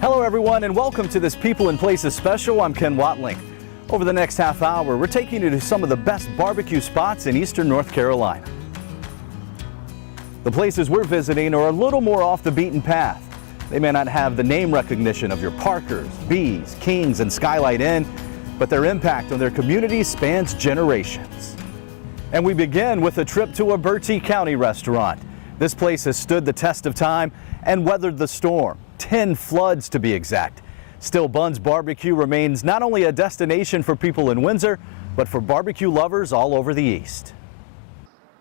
Hello everyone and welcome to this People and Places special. I'm Ken Watlington. Over the next half hour, we're taking you to some of the best barbecue spots in eastern North Carolina. The places we're visiting are a little more off the beaten path. They may not have the name recognition of your Parkers, Bees, Kings, and Skylight Inn, but their impact on their community spans generations. And we begin with a trip to a Barbeque County restaurant. This place has stood the test of time and weathered the storm, 10 floods to be exact. Still, BUNN'S Barbecue remains not only a destination for people in Windsor, but for barbecue lovers all over the East.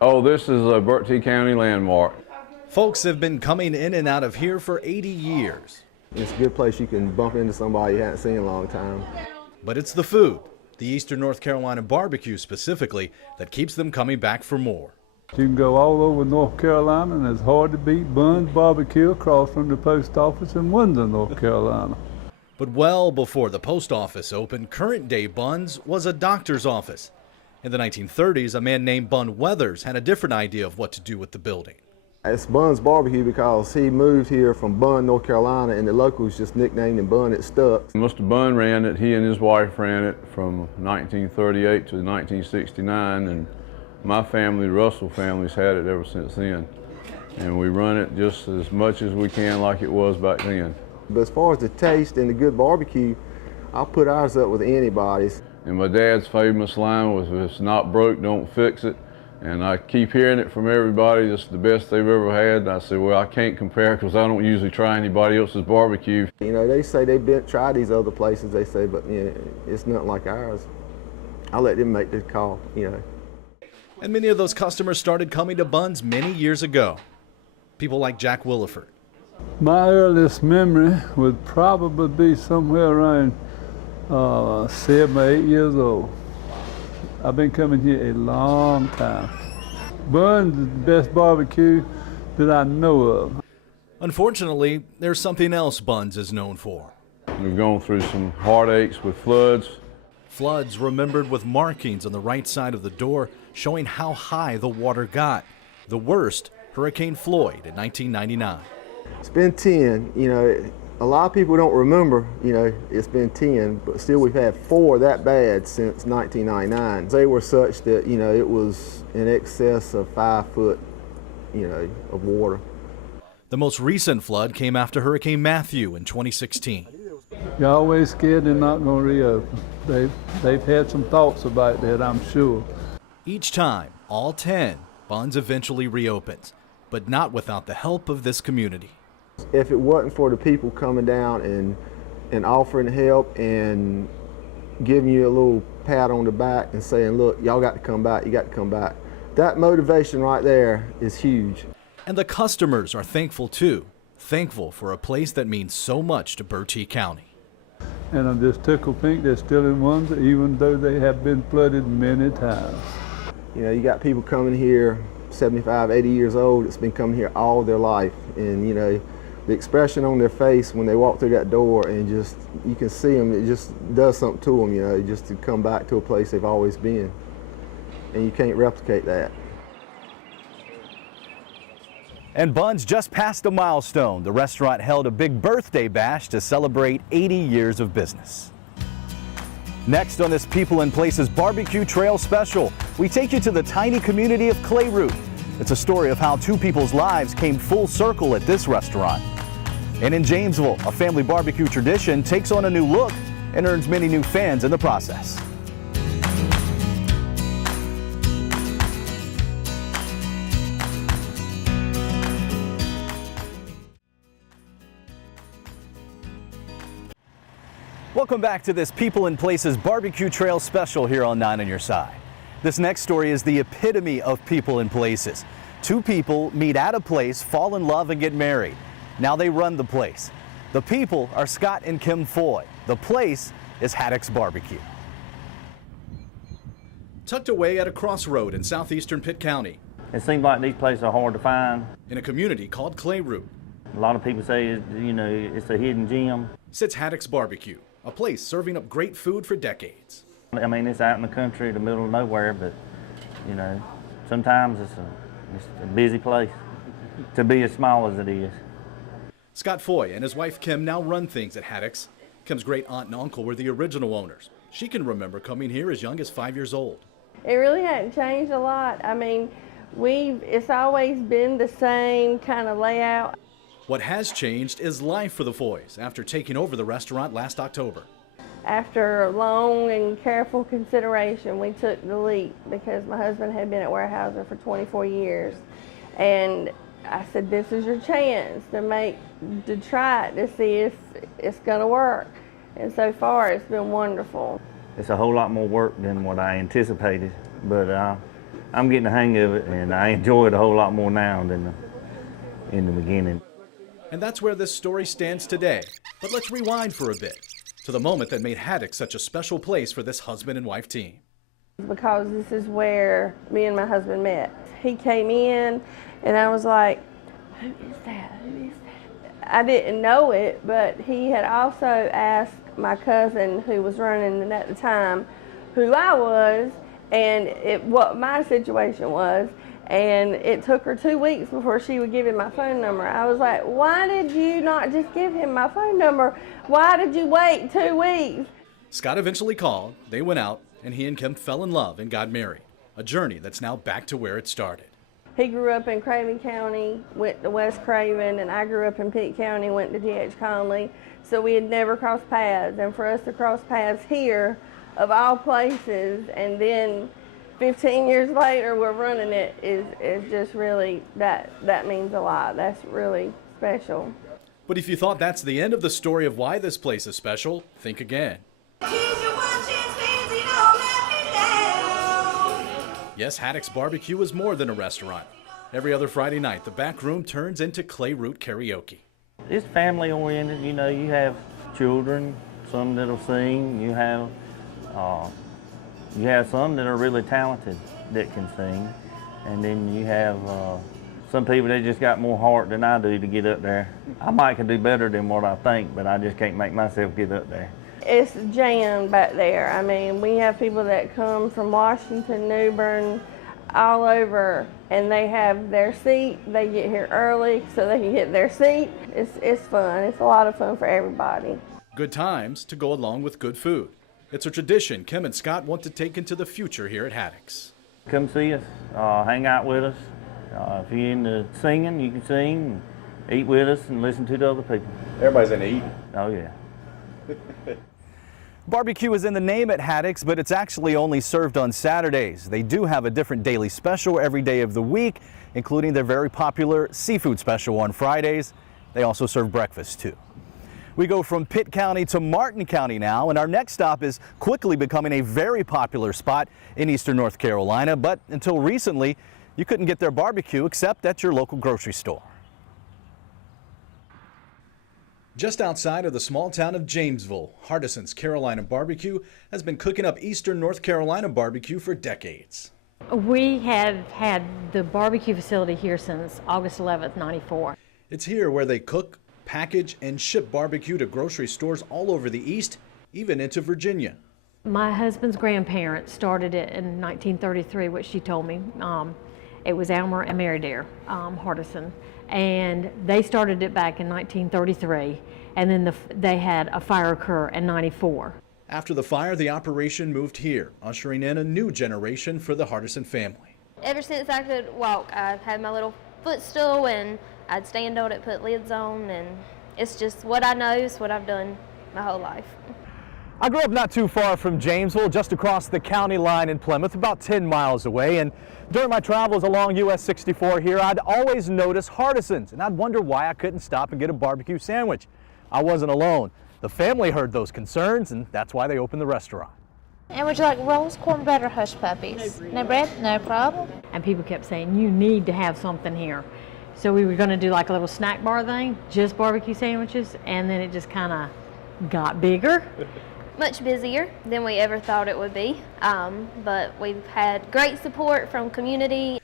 Oh, this is a Barbeque County landmark. Folks have been coming in and out of here for 80 years. It's a good place you can bump into somebody you haven't seen in a long time. But it's the food, the Eastern North Carolina barbecue specifically, that keeps them coming back for more. You can go all over North Carolina, and it's hard to beat BUNN'S Barbecue across from the post office in Windsor, North Carolina. But well before the post office opened, current-day BUNN'S was a doctor's office. In the 1930s, a man named Bun Weathers had a different idea of what to do with the building. It's BUNN'S Barbecue because he moved here from Bunn, North Carolina, and the locals just nicknamed him Bun. It stuck. Mr. Bunn ran it. He and his wife ran it from 1938 to 1969, and my family, the Russell family's had it ever since then. And we run it just as much as we can like it was back then. But as far as the taste and the good barbecue, I'll put ours up with anybody's. And my dad's famous line was, if it's not broke, don't fix it. And I keep hearing it from everybody, it's the best they've ever had. And I said, well, I can't compare because I don't usually try anybody else's barbecue. You know, they say they've tried these other places, they say, but you know, it's nothing like ours. I'll let them make the call, you know. And many of those customers started coming to BUNN'S many years ago. People like Jack Williford. My earliest memory would probably be somewhere around 7 or 8 years old. I've been coming here a long time. BUNN'S is the best barbecue that I know of. Unfortunately, there's something else BUNN'S is known for. We've gone through some heartaches with floods. Floods remembered with markings on the right side of the door showing how high the water got. The worst, Hurricane Floyd in 1999. It's been 10, you know, a lot of people don't remember, you know, it's been 10, but still we've had 4 that bad since 1999. They were such that, you know, it was in excess of 5 foot, you know, of water. The most recent flood came after Hurricane Matthew in 2016. You're always scared they're not going to reopen. They've had some thoughts about that, I'm sure. Each time, all 10, BUNN'S eventually reopens, but not without the help of this community. If it wasn't for the people coming down and offering help and giving you a little pat on the back and saying, look, y'all got to come back, you got to come back. That motivation right there is huge. And the customers are thankful too. Thankful for a place that means so much to Barbeque County. And I'm just tickled pink they're still in Windsor, even though they have been flooded many times. You know, you got people coming here 75, 80 years old, it's been coming here all their life. And you know, the expression on their face when they walk through that door and just, you can see them, it just does something to them, you know, just to come back to a place they've always been. And you can't replicate that. And BUNN'S just passed a milestone. The restaurant held a big birthday bash to celebrate 80 years of business. Next on this People and Places Barbecue Trail Special, we take you to the tiny community of Clay Root. It's a story of how 2 people's lives came full circle at this restaurant. And in Jamesville, a family barbecue tradition takes on a new look and earns many new fans in the process. Welcome back to this People and Places Barbecue Trail Special here on 9 on Your Side. This next story is the epitome of people and places. 2 people meet at a place, fall in love, and get married. Now they run the place. The people are Scott and Kim Foy. The place is Haddock's Barbecue. Tucked away at a crossroad in southeastern Pitt County. It seems like these places are hard to find. In a community called Clay Root. A lot of people say, you know, it's a hidden gem. Sits Haddock's Barbecue, a place serving up great food for decades. I mean, it's out in the country, the middle of nowhere, but, you know, sometimes it's a busy place to be as small as it is. Scott Foy and his wife Kim now run things at Haddock's. Kim's great aunt and uncle were the original owners. She can remember coming here as young as 5 years old. It really hadn't changed a lot. I mean, it's always been the same kind of layout. What has changed is life for the Foys after taking over the restaurant last October. After long and careful consideration, we took the leap because my husband had been at Weyerhaeuser for 24 years. And I said, this is your chance to try it, to see if it's gonna work. And so far, it's been wonderful. It's a whole lot more work than what I anticipated, but I'm getting the hang of it, and I enjoy it a whole lot more now than in the beginning. And that's where this story stands today. But let's rewind for a bit to the moment that made Haddock such a special place for this husband and wife team. Because this is where me and my husband met. He came in, and I was like, who is that? Who is that? I didn't know it, but he had also asked my cousin, who was running it at the time, who I was and what my situation was. And it took her 2 weeks before she would give him my phone number. I was like, why did you not just give him my phone number? Why did you wait 2 weeks? Scott eventually called, they went out, and he and Kim fell in love and got married. A journey that's now back to where it started. He grew up in Craven County, went to West Craven, and I grew up in Pitt County, went to D.H. Conley. So we had never crossed paths. And for us to cross paths here, of all places, and then 15 years later we're running it, is just really, that means a lot. That's really special. But if you thought that's the end of the story of why this place is special, think again. Yes, Haddock's Barbecue is more than a restaurant. Every other Friday night, the back room turns into clay root karaoke. It's family oriented, you know, you have children, some that'll sing, you have some that are really talented that can sing, and then you have some people that just got more heart than I do to get up there. I might can do better than what I think, but I just can't make myself get up there. It's jammed back there. I mean, we have people that come from Washington, New Bern, all over, and they have their seat. They get here early so they can get their seat. It's fun. It's a lot of fun for everybody. Good times to go along with good food. It's a tradition Kim and Scott want to take into the future here at Haddock's. Come see us, hang out with us. If you're into singing, you can sing, eat with us, and listen to the other people. Everybody's into eating. Oh, yeah. Barbecue is in the name at Haddock's, but it's actually only served on Saturdays. They do have a different daily special every day of the week, including their very popular seafood special on Fridays. They also serve breakfast too. We go from Pitt County to Martin County now, and our next stop is quickly becoming a very popular spot in eastern North Carolina, but until recently, you couldn't get their barbecue except at your local grocery store. Just outside of the small town of Jamesville, Hardison's Carolina Barbecue has been cooking up eastern North Carolina barbecue for decades. We have had the barbecue facility here since August 11th, 94. It's here where they cook, package, and ship barbecue to grocery stores all over the East, even into Virginia. My husband's grandparents started it in 1933, which she told me. It was Elmer and Mary Dare Hardison. And they started it back in 1933, and then they had a fire occur in 94. After the fire, the operation moved here, ushering in a new generation for the Hardison family. Ever since I could walk, I've had my little footstool, and I'd stand on it, put lids on, and it's just what I know, it's what I've done my whole life. I grew up not too far from Jamesville, just across the county line in Plymouth, about 10 miles away. And during my travels along US 64 here, I'd always notice Hardisons, and I'd wonder why I couldn't stop and get a barbecue sandwich. I wasn't alone. The family heard those concerns, and that's why they opened the restaurant. And would you like rolls, cornbread, or hush puppies? No bread? No problem. And people kept saying, you need to have something here. So we were going to do like a little snack bar thing, just barbecue sandwiches, and then it just kind of got bigger. Much busier than we ever thought it would be, but we've had great support from community.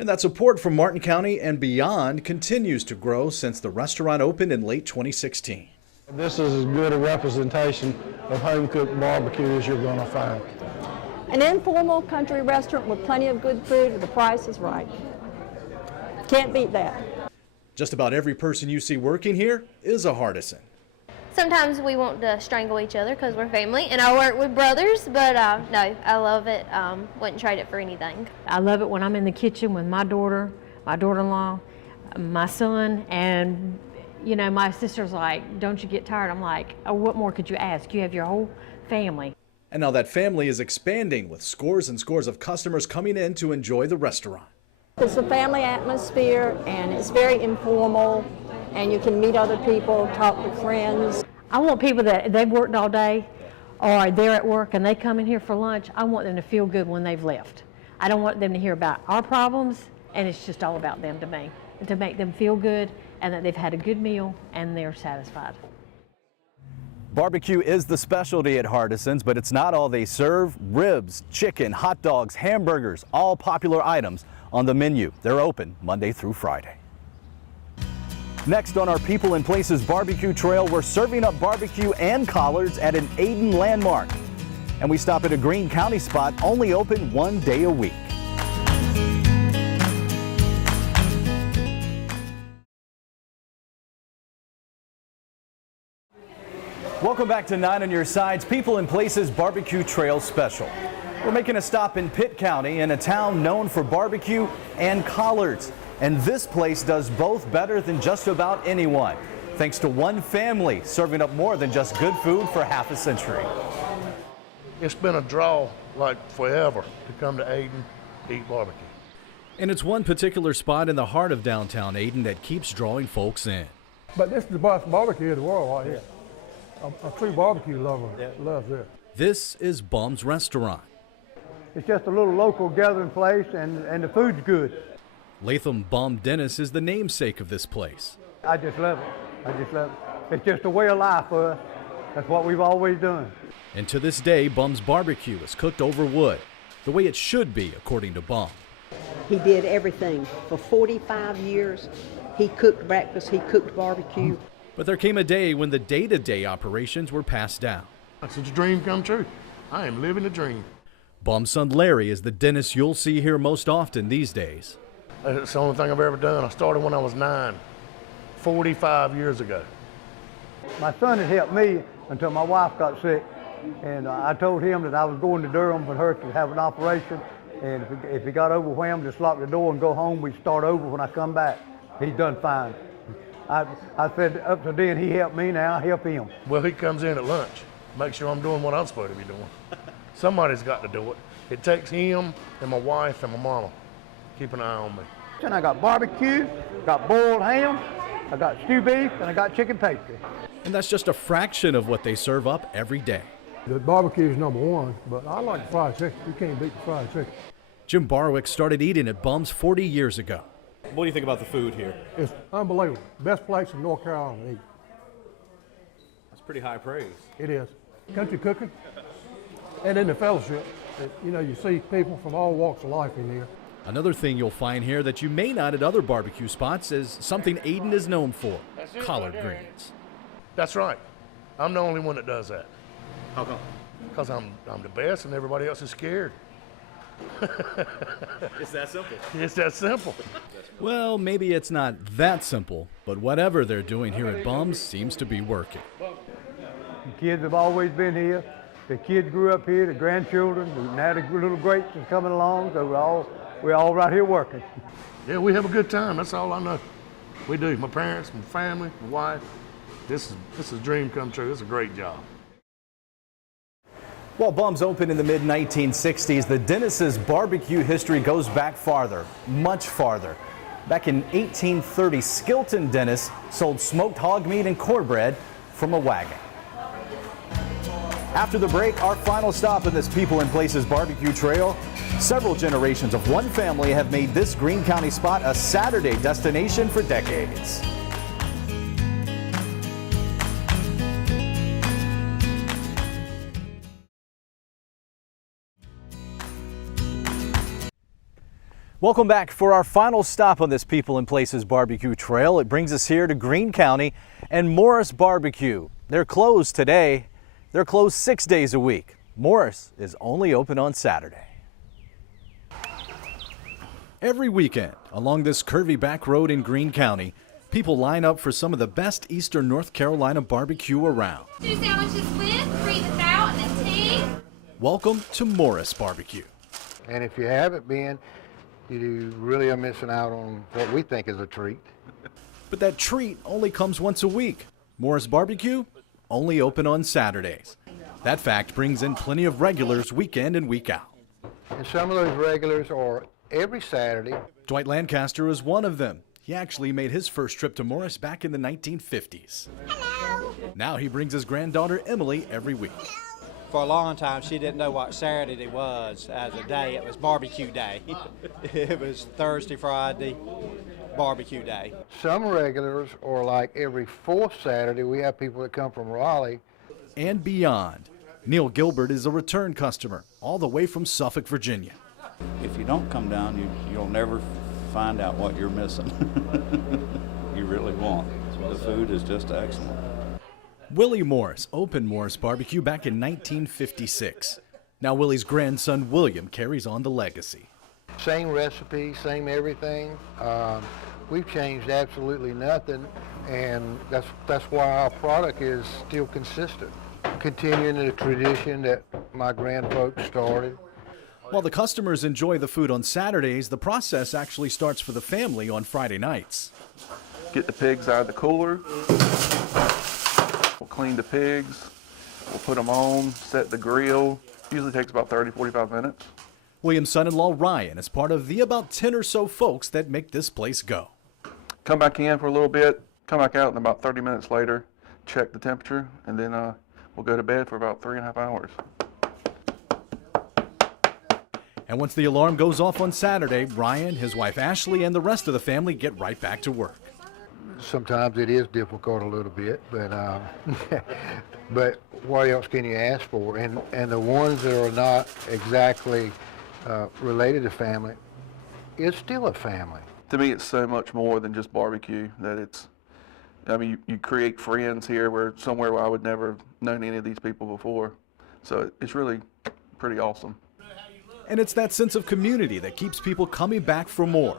And that support from Martin County and beyond continues to grow since the restaurant opened in late 2016. This is as good a representation of home-cooked barbecue as you're going to find. An informal country restaurant with plenty of good food and the price is right. Can't beat that. Just about every person you see working here is a Hardison. Sometimes we want to strangle each other because we're family, and I work with brothers, but no, I love it. Wouldn't trade it for anything. I love it when I'm in the kitchen with my daughter, my daughter-in-law, my son, and you know, my sister's like, don't you get tired? I'm like, oh, what more could you ask? You have your whole family. And now that family is expanding with scores and scores of customers coming in to enjoy the restaurant. It's a family atmosphere and it's very informal and you can meet other people, talk to friends. I want people that they've worked all day or they're at work and they come in here for lunch, I want them to feel good when they've left. I don't want them to hear about our problems, and it's just all about them to me, and to make them feel good and that they've had a good meal and they're satisfied. Barbecue is the specialty at Hardison's, but it's not all they serve. Ribs, chicken, hot dogs, hamburgers, all popular items on the menu. They're open Monday through Friday. Next on our People and Places barbecue trail, we're serving up barbecue and collards at an Ayden landmark. And we stop at a Greene County spot only open 1 day a week. Welcome back to 9 on Your Side's People and Places Barbecue Trail Special. We're making a stop in Pitt County in a town known for barbecue and collards. And this place does both better than just about anyone, thanks to one family serving up more than just good food for half a century. It's been a draw like forever to come to Ayden, eat barbecue. And it's one particular spot in the heart of downtown Ayden that keeps drawing folks in. But this is the best barbecue in the world right here. A true barbecue lover loves this. This is BUNN'S restaurant. It's just a little local gathering place, and the food's good. Latham Bum Dennis is the namesake of this place. I just love it. I just love it. It's just a way of life for us. That's what we've always done. And to this day, Bum's barbecue is cooked over wood, the way it should be, according to Bum. He did everything. For 45 years, he cooked breakfast, he cooked barbecue. But there came a day when the day-to-day operations were passed down. That's a dream come true. I am living a dream. Bum's son Larry is the dentist you'll see here most often these days. It's the only thing I've ever done. I started when I was 9, 45 years ago. My son had helped me until my wife got sick, and I told him that I was going to Durham for her to have an operation, and if he got overwhelmed, just lock the door and go home. We'd start over when I come back. He's done fine. I said up to then he helped me, now I help him. Well, he comes in at lunch, make sure I'm doing what I'm supposed to be doing. Somebody's got to do it. It takes him and my wife and my mama. Keep an eye on me. And I got barbecue, got boiled ham, I got stew beef, and I got chicken pastry. And that's just a fraction of what they serve up every day. The barbecue is number one, but I like the fried chicken. You can't beat the fried chicken. Jim Barwick started eating at Bum's 40 years ago. What do you think about the food here? It's unbelievable. Best place in North Carolina to eat. That's pretty high praise. It is. Country cooking, and in the fellowship. You know, you see people from all walks of life in here. Another thing you'll find here that you may not at other barbecue spots is something Ayden is known for, collard greens. That's right. I'm the only one that does that. How come? Because I'm the best and everybody else is scared. It's that simple. It's that simple. Well, maybe it's not that simple, but whatever they're doing here at Bum's seems to be working. The kids have always been here. The kids grew up here, the grandchildren, and now the little greats is coming along, so we're all right here working. Yeah, we have a good time. That's all I know. We do. My parents, my family, my wife. This is a dream come true. It's a great job. While Bum's opened in the mid-1960s, the Dennis's barbecue history goes back farther, much farther. Back in 1830, Skilton Dennis sold smoked hog meat and cornbread from a wagon. After the break, our final stop in this People and Places barbecue trail. Several generations of one family have made this Greene County spot a Saturday destination for decades. Welcome back for our final stop on this People and Places barbecue trail. It brings us here to Greene County and Morris Barbecue. They're closed today. They're closed 6 days a week. Morris is only open on Saturday. Every weekend along this curvy back road in Greene County, people line up for some of the best Eastern North Carolina barbecue around. 2 sandwiches with, 3 without, and then tea. Welcome to Morris Barbecue. And if you haven't been, you really are missing out on what we think is a treat. But that treat only comes once a week. Morris Barbecue, only open on Saturdays. That fact brings in plenty of regulars week in and week out. And some of those regulars are every Saturday. Dwight Lancaster is one of them. He actually made his first trip to Morris back in the 1950s. Hello. Now he brings his granddaughter Emily every week. For a long time, she didn't know what Saturday was as a day. It was barbecue day. It was Thursday, Friday, barbecue day. Some regulars are like every 4th Saturday. We have people that come from Raleigh and beyond. Neil Gilbert is a return customer all the way from Suffolk, Virginia. If you don't come down, you'll never find out what you're missing. You really won't. The food is just excellent. Willie Morris opened Morris Barbecue back in 1956. Now Willie's grandson William carries on the legacy. Same recipe, same everything. We've changed absolutely nothing, and that's why our product is still consistent. Continuing the tradition that my grandfolks started. While the customers enjoy the food on Saturdays, the process actually starts for the family on Friday nights. Get the pigs out of the cooler. We'll clean the pigs. We'll put them on, set the grill. Usually takes about 30-45 minutes. William's son-in-law Ryan is part of the about 10 or so folks that make this place go. Come back in for a little bit, come back out, and about 30 minutes later, check the temperature, and then we'll go to bed for about 3.5 hours. And once the alarm goes off on Saturday, Ryan, his wife Ashley, and the rest of the family get right back to work. Sometimes it is difficult a little bit, but but what else can you ask for? And the ones that are not exactly related to family, it's still a family. To me, it's so much more than just barbecue. That it's, I mean, you create friends here somewhere where I would never have known any of these people before. So it's really pretty awesome. And it's that sense of community that keeps people coming back for more.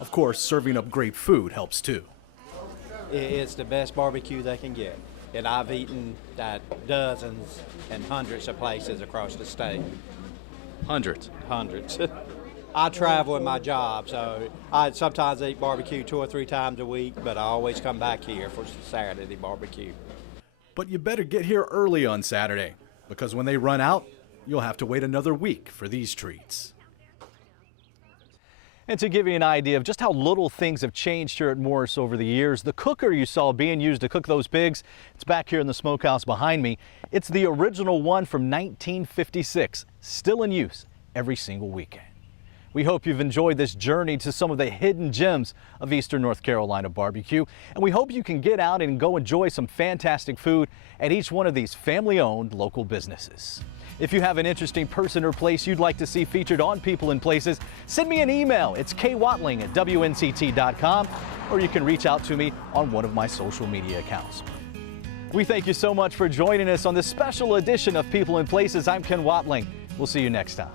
Of course, serving up great food helps too. It's the best barbecue they can get. And I've eaten at dozens and hundreds of places across the state. Hundreds? Hundreds. I travel in my job, so I sometimes eat barbecue 2 or 3 times a week, but I always come back here for Saturday barbecue. But you better get here early on Saturday, because when they run out, you'll have to wait another week for these treats. And to give you an idea of just how little things have changed here at Morris over the years, the cooker you saw being used to cook those pigs, it's back here in the smokehouse behind me. It's the original one from 1956, still in use every single weekend. We hope you've enjoyed this journey to some of the hidden gems of Eastern North Carolina barbecue, and we hope you can get out and go enjoy some fantastic food at each one of these family-owned local businesses. If you have an interesting person or place you'd like to see featured on People and Places, send me an email. It's kwatling@WNCT.com, or you can reach out to me on one of my social media accounts. We thank you so much for joining us on this special edition of People and Places. I'm Ken Watling. We'll see you next time.